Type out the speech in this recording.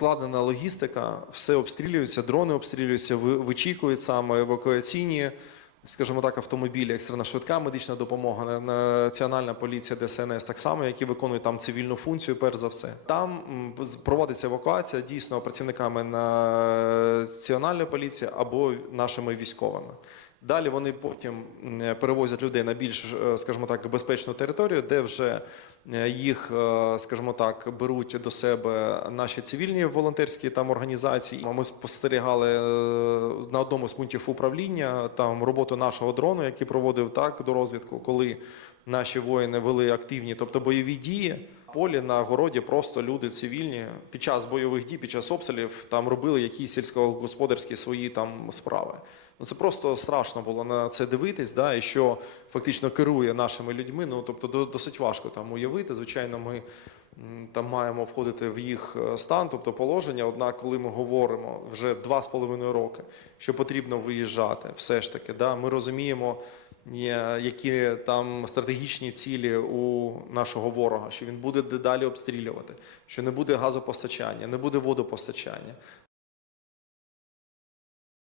ускладнена логістика, все обстрілюється, дрони обстрілюються, вичікують саме евакуаційні, скажімо так, автомобілі, екстрена швидка медична допомога, на- національна поліція, ДСНС, так само, які виконують там цивільну функцію, перш за все. Там проводиться евакуація дійсно працівниками національної поліції або нашими військовими. Далі вони потім м, перевозять людей на більш, е, скажімо так, безпечну територію, де вже е, їх, е, скажімо так, беруть до себе наші цивільні волонтерські там організації. Ми спостерігали е, на одному з пунктів управління там роботу нашого дрону, який проводив так до розвідку, коли наші воїни вели активні, тобто бойові дії. Полі на городі просто люди цивільні під час бойових дій, під час обстрілів там робили якісь сільськогосподарські свої там справи. Ну це просто страшно було на це дивитись, да, і що фактично керує нашими людьми. Ну тобто до- досить важко там уявити. Звичайно, ми там маємо входити в їх е, стан, тобто положення. Однак, коли ми говоримо вже два з половиною роки, що потрібно виїжджати, все ж таки, да, ми розуміємо. Які там стратегічні цілі у нашого ворога, що він буде дедалі обстрілювати, що не буде газопостачання, не буде водопостачання.